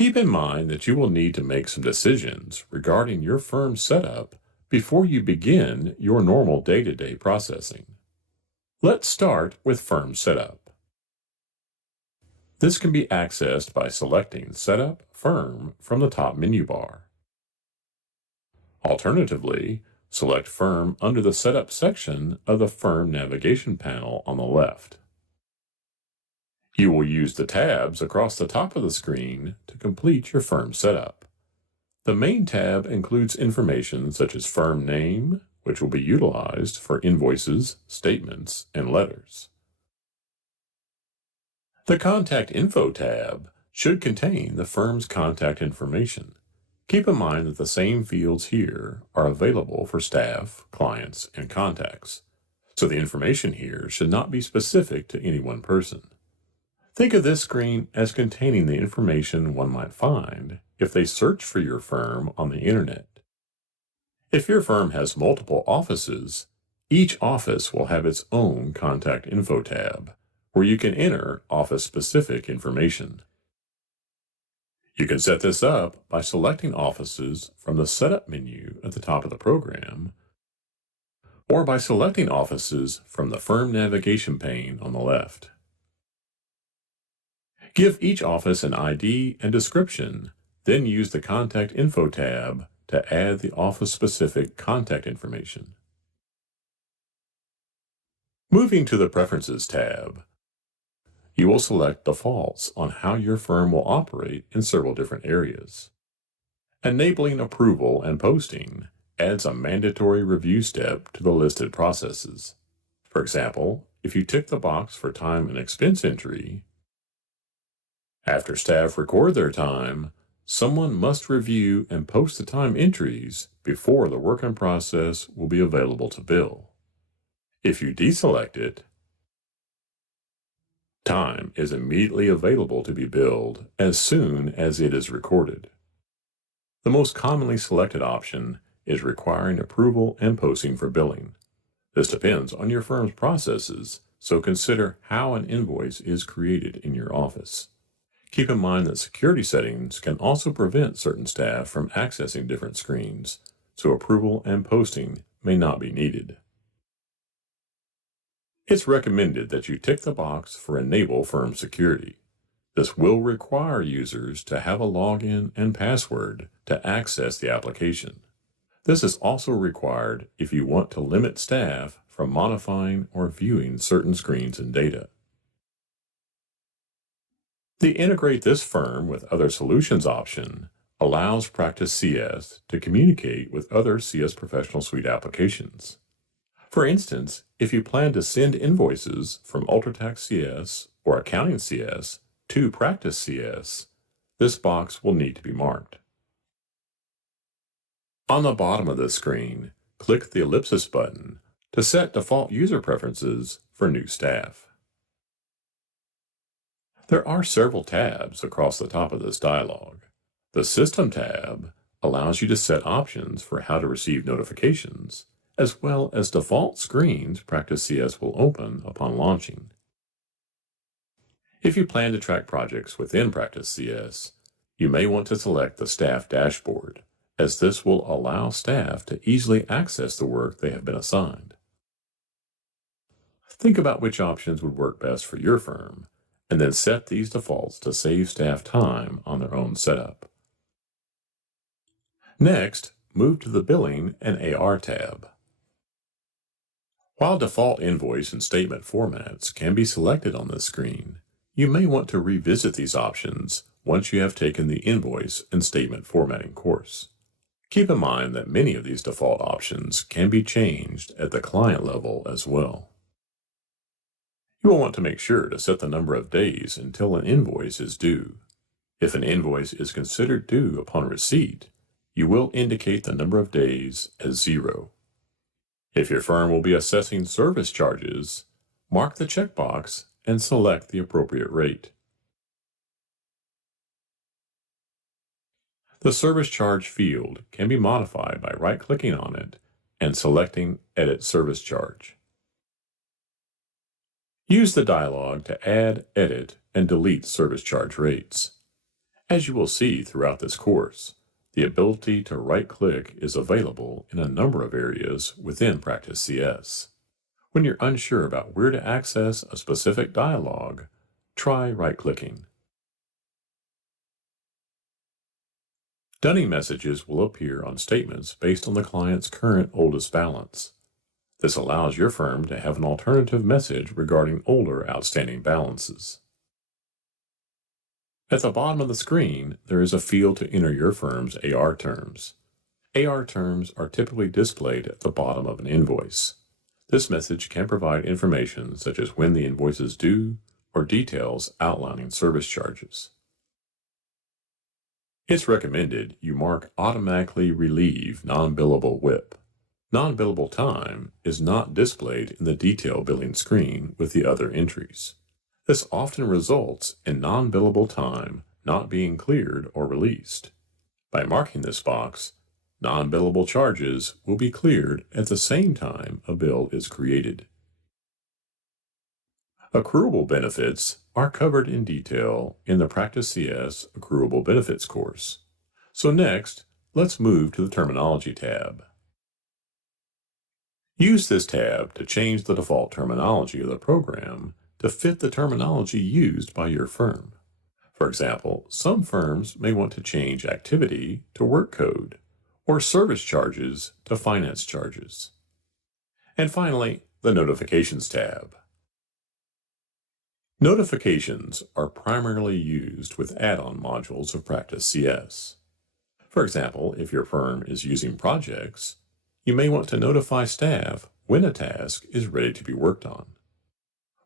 Keep in mind that you will need to make some decisions regarding your firm's setup before you begin your normal day-to-day processing. Let's start with firm setup. This can be accessed by selecting Setup Firm from the top menu bar. Alternatively, select Firm under the Setup section of the Firm navigation panel on the left. You will use the tabs across the top of the screen to complete your firm setup. The main tab includes information such as firm name, which will be utilized for invoices, statements, and letters. The Contact Info tab should contain the firm's contact information. Keep in mind that the same fields here are available for staff, clients, and contacts, so the information here should not be specific to any one person. Think of this screen as containing the information one might find if they search for your firm on the internet. If your firm has multiple offices, each office will have its own Contact Info tab, where you can enter office-specific information. You can set this up by selecting offices from the Setup menu at the top of the program, or by selecting offices from the Firm navigation pane on the left. Give each office an ID and description, then use the Contact Info tab to add the office-specific contact information. Moving to the Preferences tab, you will select defaults on how your firm will operate in several different areas. Enabling approval and posting adds a mandatory review step to the listed processes. For example, if you tick the box for time and expense entry, after staff record their time, someone must review and post the time entries before the work in process will be available to bill. If you deselect it, time is immediately available to be billed as soon as it is recorded. The most commonly selected option is requiring approval and posting for billing. This depends on your firm's processes, so consider how an invoice is created in your office. Keep in mind that security settings can also prevent certain staff from accessing different screens, so approval and posting may not be needed. It's recommended that you tick the box for Enable Firm Security. This will require users to have a login and password to access the application. This is also required if you want to limit staff from modifying or viewing certain screens and data. The Integrate this firm with other solutions option allows Practice CS to communicate with other CS Professional Suite applications. For instance, if you plan to send invoices from UltraTax CS or Accounting CS to Practice CS, this box will need to be marked. On the bottom of the screen, click the ellipsis button to set default user preferences for new staff. There are several tabs across the top of this dialog. The System tab allows you to set options for how to receive notifications, as well as default screens Practice CS will open upon launching. If you plan to track projects within Practice CS, you may want to select the Staff Dashboard, as this will allow staff to easily access the work they have been assigned. Think about which options would work best for your firm, and then set these defaults to save staff time on their own setup. Next, move to the Billing and AR tab. While default invoice and statement formats can be selected on this screen, you may want to revisit these options once you have taken the invoice and statement formatting course. Keep in mind that many of these default options can be changed at the client level as well. You will want to make sure to set the number of days until an invoice is due. If an invoice is considered due upon receipt, you will indicate the number of days as 0. If your firm will be assessing service charges, mark the checkbox and select the appropriate rate. The service charge field can be modified by right-clicking on it and selecting Edit Service Charge. Use the dialog to add, edit, and delete service charge rates. As you will see throughout this course, the ability to right-click is available in a number of areas within Practice CS. When you're unsure about where to access a specific dialog, try right-clicking. Dunning messages will appear on statements based on the client's current oldest balance. This allows your firm to have an alternative message regarding older outstanding balances. At the bottom of the screen, there is a field to enter your firm's AR terms. AR terms are typically displayed at the bottom of an invoice. This message can provide information such as when the invoice is due or details outlining service charges. It's recommended you mark Automatically Relieve Non-Billable WIP. Non-billable time is not displayed in the detail billing screen with the other entries. This often results in non-billable time not being cleared or released. By marking this box, non-billable charges will be cleared at the same time a bill is created. Accruable benefits are covered in detail in the Practice CS Accruable Benefits course. So next, let's move to the Terminology tab. Use this tab to change the default terminology of the program to fit the terminology used by your firm. For example, some firms may want to change activity to work code, or service charges to finance charges. And finally, the Notifications tab. Notifications are primarily used with add-on modules of Practice CS. For example, if your firm is using projects, you may want to notify staff when a task is ready to be worked on.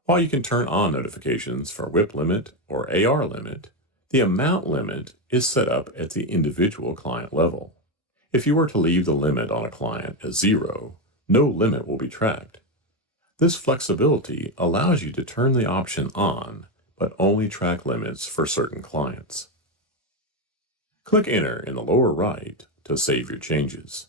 While you can turn on notifications for WIP limit or AR limit, the amount limit is set up at the individual client level. If you were to leave the limit on a client as 0, no limit will be tracked. This flexibility allows you to turn the option on, but only track limits for certain clients. Click Enter in the lower right to save your changes.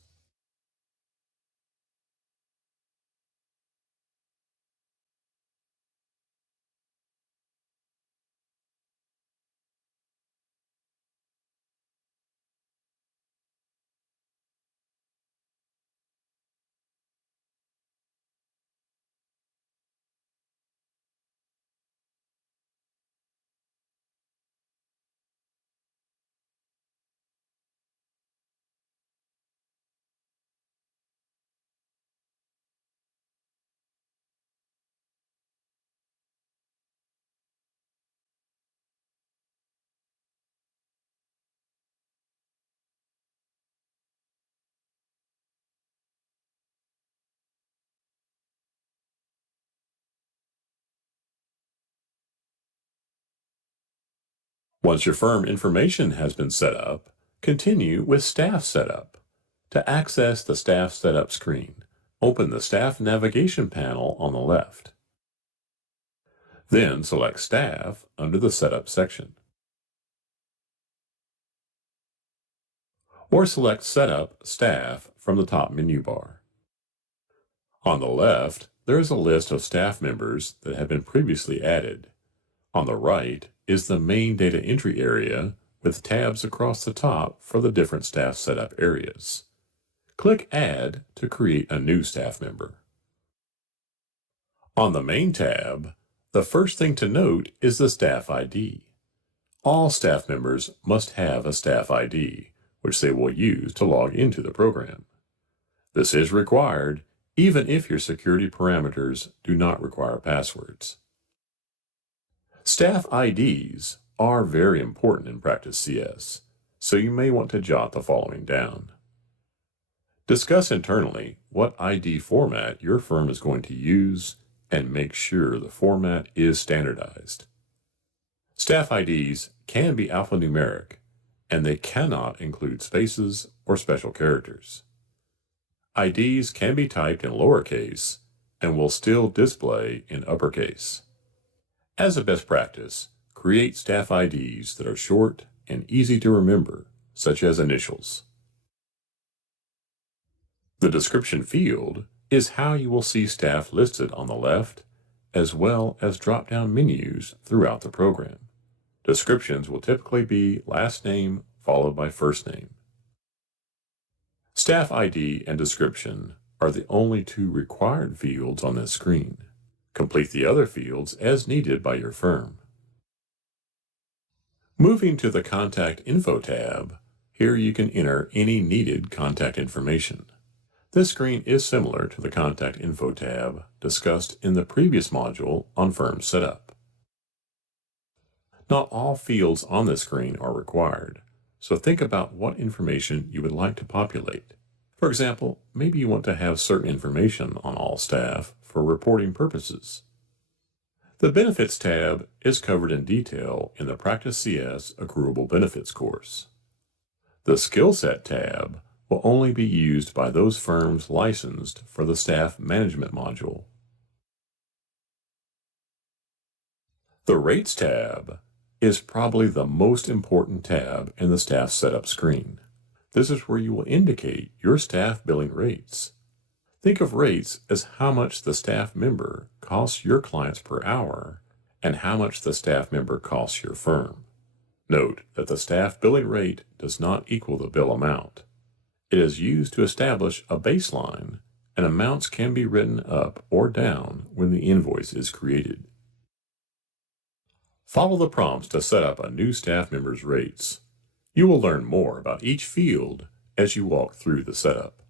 Once your firm information has been set up, continue with Staff Setup. To access the Staff Setup screen, open the Staff Navigation panel on the left. Then select Staff under the Setup section. Or select Setup Staff from the top menu bar. On the left, there is a list of staff members that have been previously added. On the right is the main data entry area with tabs across the top for the different staff setup areas. Click Add to create a new staff member. On the main tab, the first thing to note is the staff ID. All staff members must have a staff ID, which they will use to log into the program. This is required even if your security parameters do not require passwords. Staff IDs are very important in Practice CS, so you may want to jot the following down. Discuss internally what ID format your firm is going to use and make sure the format is standardized. Staff IDs can be alphanumeric, and they cannot include spaces or special characters. IDs can be typed in lowercase and will still display in uppercase. As a best practice, create staff IDs that are short and easy to remember, such as initials. The description field is how you will see staff listed on the left, as well as drop-down menus throughout the program. Descriptions will typically be last name followed by first name. Staff ID and description are the only two required fields on this screen. Complete the other fields as needed by your firm. Moving to the Contact Info tab, here you can enter any needed contact information. This screen is similar to the Contact Info tab discussed in the previous module on Firm Setup. Not all fields on this screen are required, so think about what information you would like to populate. For example, maybe you want to have certain information on all staff for reporting purposes. The Benefits tab is covered in detail in the Practice CS Accruable Benefits course. The Skill Set tab will only be used by those firms licensed for the Staff Management module. The Rates tab is probably the most important tab in the Staff Setup screen. This is where you will indicate your staff billing rates. Think of rates as how much the staff member costs your clients per hour and how much the staff member costs your firm. Note that the staff billing rate does not equal the bill amount. It is used to establish a baseline, and amounts can be written up or down when the invoice is created. Follow the prompts to set up a new staff member's rates. You will learn more about each field as you walk through the setup.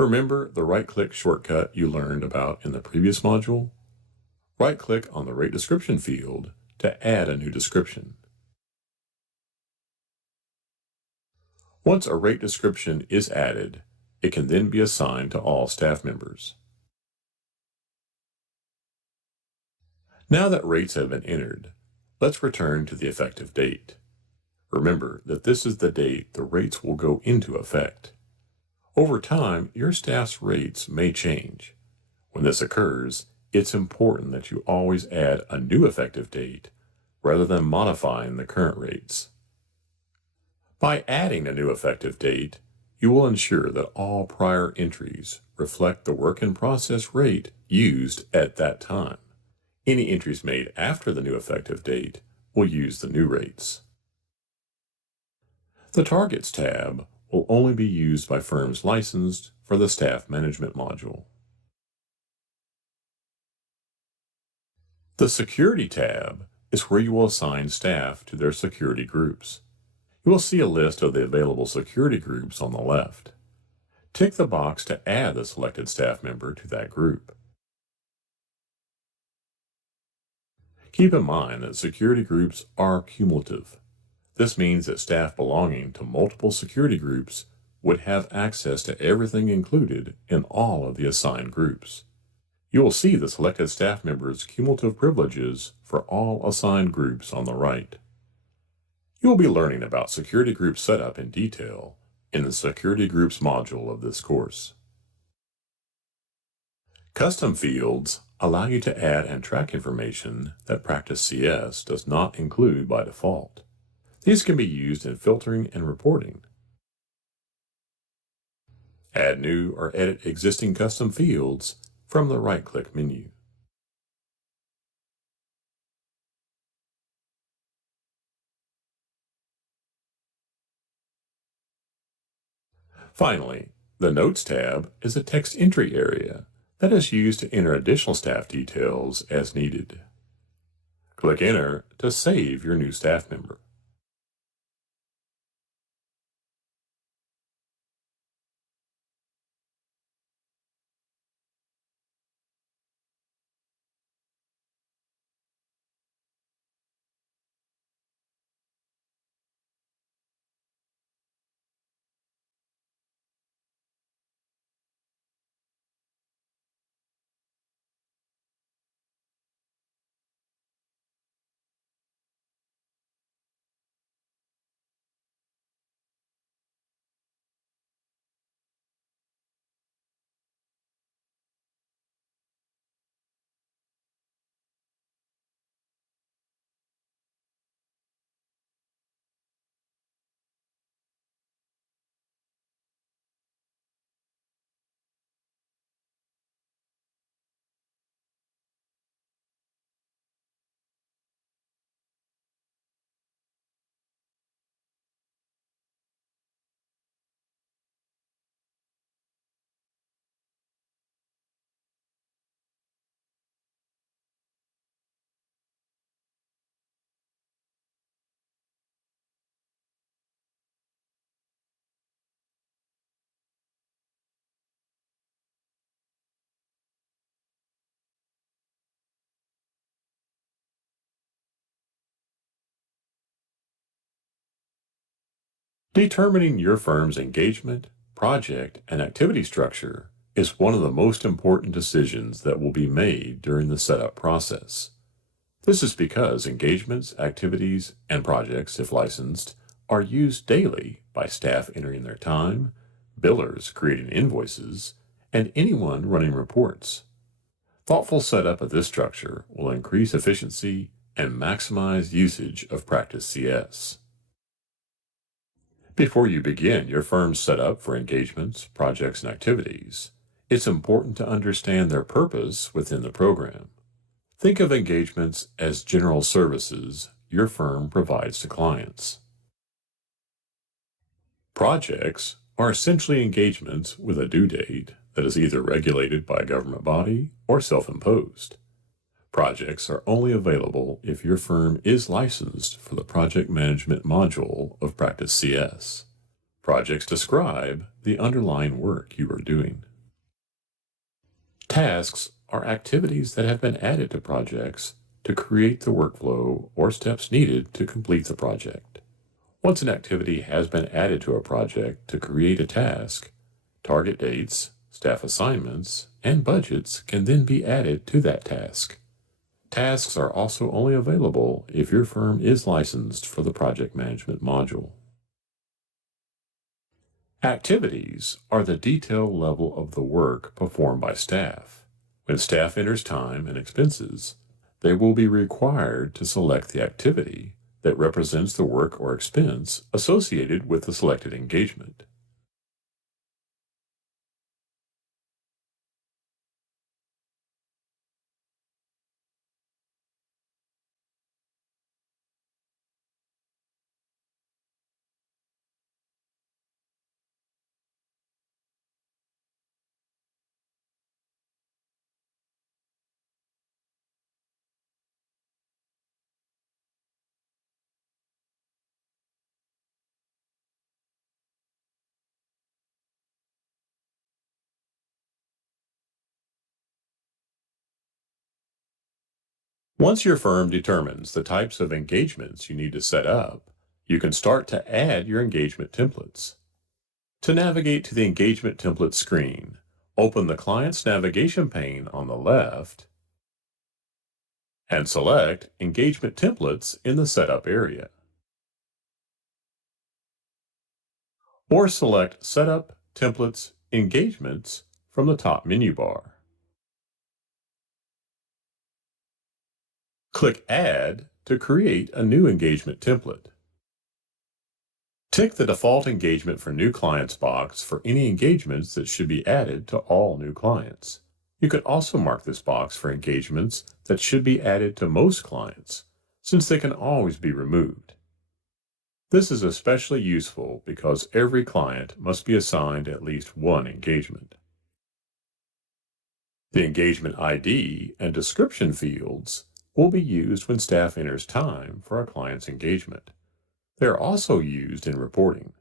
Remember the right-click shortcut you learned about in the previous module? Right-click on the rate description field to add a new description. Once a rate description is added, it can then be assigned to all staff members. Now that rates have been entered, let's return to the effective date. Remember that this is the date the rates will go into effect. Over time, your staff's rates may change. When this occurs, it's important that you always add a new effective date rather than modifying the current rates. By adding a new effective date, you will ensure that all prior entries reflect the work in process rate used at that time. Any entries made after the new effective date will use the new rates. The Targets tab will only be used by firms licensed for the Staff Management module. The Security tab is where you will assign staff to their security groups. You will see a list of the available security groups on the left. Tick the box to add the selected staff member to that group. Keep in mind that security groups are cumulative. This means that staff belonging to multiple security groups would have access to everything included in all of the assigned groups. You will see the selected staff member's cumulative privileges for all assigned groups on the right. You will be learning about security group setup in detail in the Security Groups module of this course. Custom fields allow you to add and track information that Practice CS does not include by default. These can be used in filtering and reporting. Add new or edit existing custom fields from the right-click menu. Finally, the Notes tab is a text entry area that is used to enter additional staff details as needed. Click Enter to save your new staff member. Determining your firm's engagement, project, and activity structure is one of the most important decisions that will be made during the setup process. This is because engagements, activities, and projects, if licensed, are used daily by staff entering their time, billers creating invoices, and anyone running reports. Thoughtful setup of this structure will increase efficiency and maximize usage of Practice CS. Before you begin your firm's setup for engagements, projects, and activities, it's important to understand their purpose within the program. Think of engagements as general services your firm provides to clients. Projects are essentially engagements with a due date that is either regulated by a government body or self-imposed. Projects are only available if your firm is licensed for the Project Management module of Practice CS. Projects describe the underlying work you are doing. Tasks are activities that have been added to projects to create the workflow or steps needed to complete the project. Once an activity has been added to a project to create a task, target dates, staff assignments, and budgets can then be added to that task. Tasks are also only available if your firm is licensed for the Project Management module. Activities are the detail level of the work performed by staff. When staff enters time and expenses, they will be required to select the activity that represents the work or expense associated with the selected engagement. Once your firm determines the types of engagements you need to set up, you can start to add your engagement templates. To navigate to the engagement template screen, open the client's navigation pane on the left and select Engagement Templates in the Setup area. Or select Setup, Templates, Engagements from the top menu bar. Click Add to create a new engagement template. Tick the Default Engagement for New Clients box for any engagements that should be added to all new clients. You could also mark this box for engagements that should be added to most clients, since they can always be removed. This is especially useful because every client must be assigned at least one engagement. The engagement ID and description fields will be used when staff enters time for a client's engagement. They are also used in reporting.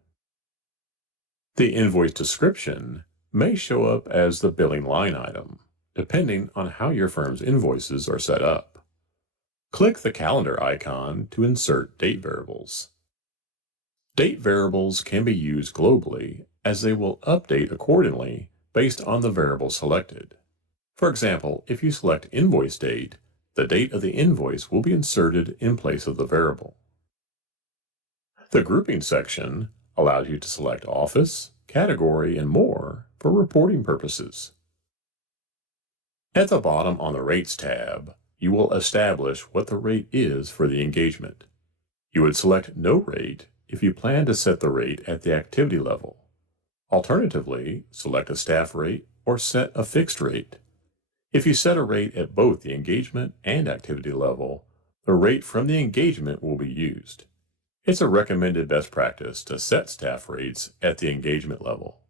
The invoice description may show up as the billing line item, depending on how your firm's invoices are set up. Click the calendar icon to insert date variables. Date variables can be used globally as they will update accordingly based on the variable selected. For example, if you select invoice date, the date of the invoice will be inserted in place of the variable. The grouping section allows you to select office, category, and more for reporting purposes. At the bottom on the Rates tab, you will establish what the rate is for the engagement. You would select No Rate if you plan to set the rate at the activity level. Alternatively, select a staff rate or set a fixed rate. If you set a rate at both the engagement and activity level, the rate from the engagement will be used. It's a recommended best practice to set staff rates at the engagement level.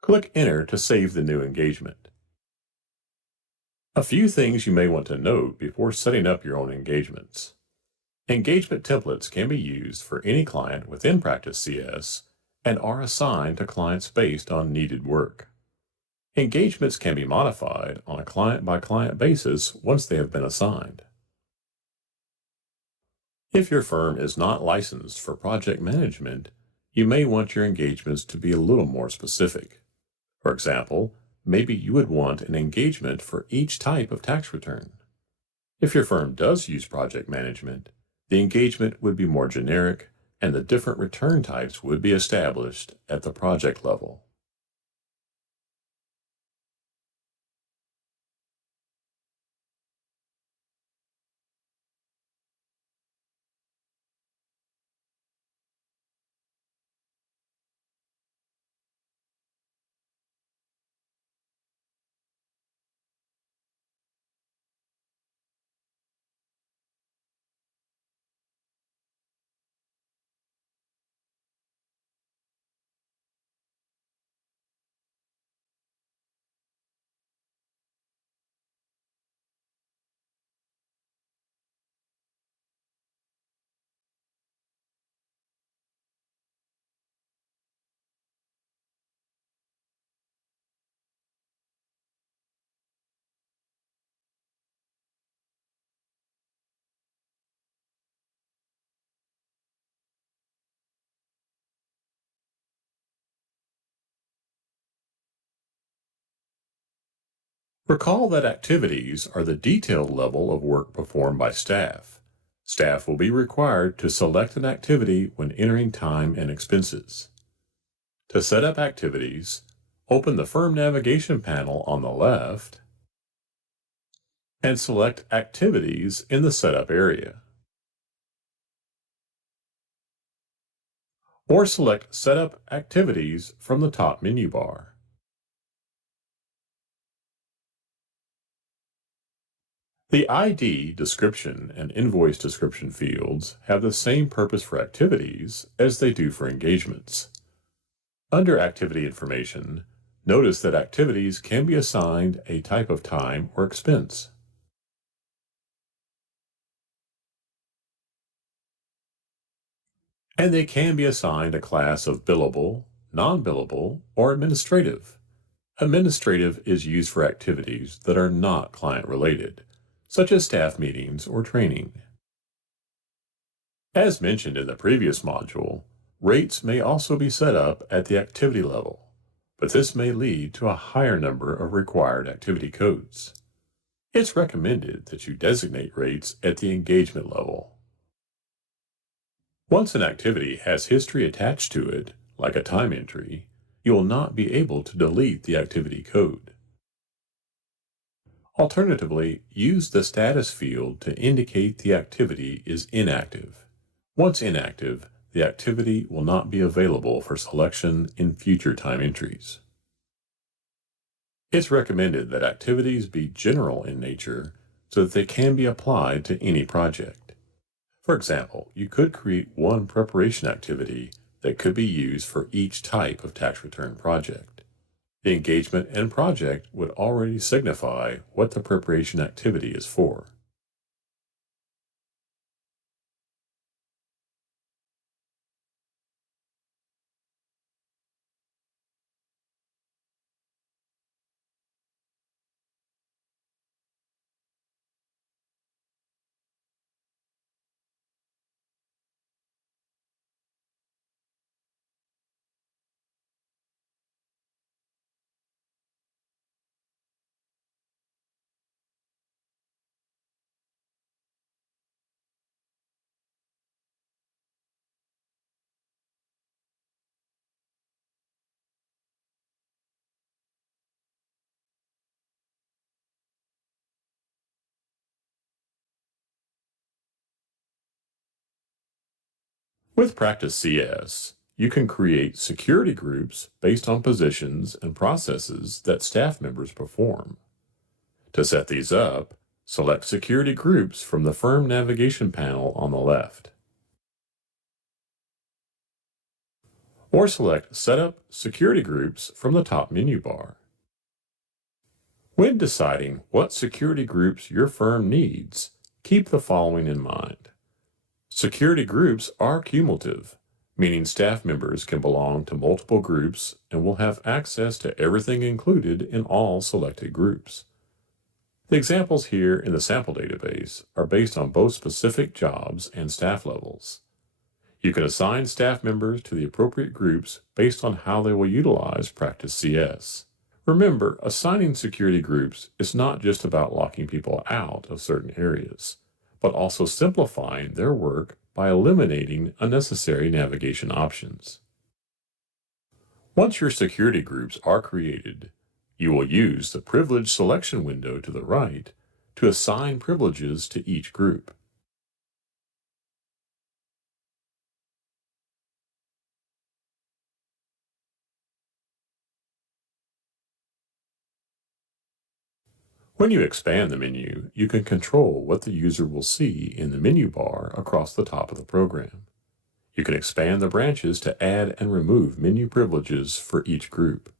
Click Enter to save the new engagement. A few things you may want to note before setting up your own engagements. Engagement templates can be used for any client within Practice CS and are assigned to clients based on needed work. Engagements can be modified on a client-by-client basis once they have been assigned. If your firm is not licensed for project management, you may want your engagements to be a little more specific. For example, maybe you would want an engagement for each type of tax return. If your firm does use project management, the engagement would be more generic and the different return types would be established at the project level. Recall that activities are the detailed level of work performed by staff. Staff will be required to select an activity when entering time and expenses. To set up activities, open the Firm Navigation panel on the left and select Activities in the Setup area. Or select Setup Activities from the top menu bar. The ID, description, and invoice description fields have the same purpose for activities as they do for engagements. Under Activity Information, notice that activities can be assigned a type of time or expense. And they can be assigned a class of billable, non-billable, or administrative. Administrative is used for activities that are not client-related, such as staff meetings or training. As mentioned in the previous module, rates may also be set up at the activity level, but this may lead to a higher number of required activity codes. It's recommended that you designate rates at the engagement level. Once an activity has history attached to it, like a time entry, you will not be able to delete the activity code. Alternatively, use the status field to indicate the activity is inactive. Once inactive, the activity will not be available for selection in future time entries. It's recommended that activities be general in nature so that they can be applied to any project. For example, you could create one preparation activity that could be used for each type of tax return project. The engagement and project would already signify what the preparation activity is for. With Practice CS, you can create security groups based on positions and processes that staff members perform. To set these up, select Security Groups from the Firm Navigation panel on the left. Or select Set up Security Groups from the top menu bar. When deciding what security groups your firm needs, keep the following in mind. Security groups are cumulative, meaning staff members can belong to multiple groups and will have access to everything included in all selected groups. The examples here in the sample database are based on both specific jobs and staff levels. You can assign staff members to the appropriate groups based on how they will utilize Practice CS. Remember, assigning security groups is not just about locking people out of certain areas, but also simplifying their work by eliminating unnecessary navigation options. Once your security groups are created, you will use the privilege selection window to the right to assign privileges to each group. When you expand the menu, you can control what the user will see in the menu bar across the top of the program. You can expand the branches to add and remove menu privileges for each group.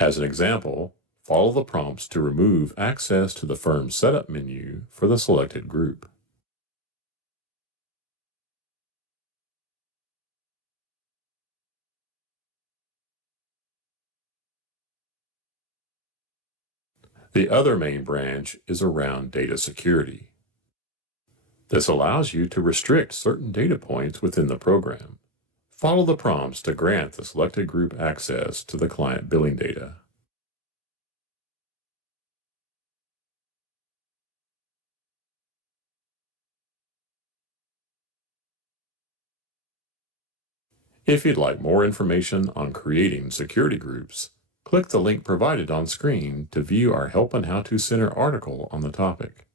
As an example, follow the prompts to remove access to the firm setup menu for the selected group. The other main branch is around data security. This allows you to restrict certain data points within the program. Follow the prompts to grant the selected group access to the client billing data. If you'd like more information on creating security groups, click the link provided on screen to view our Help and How To Center article on the topic.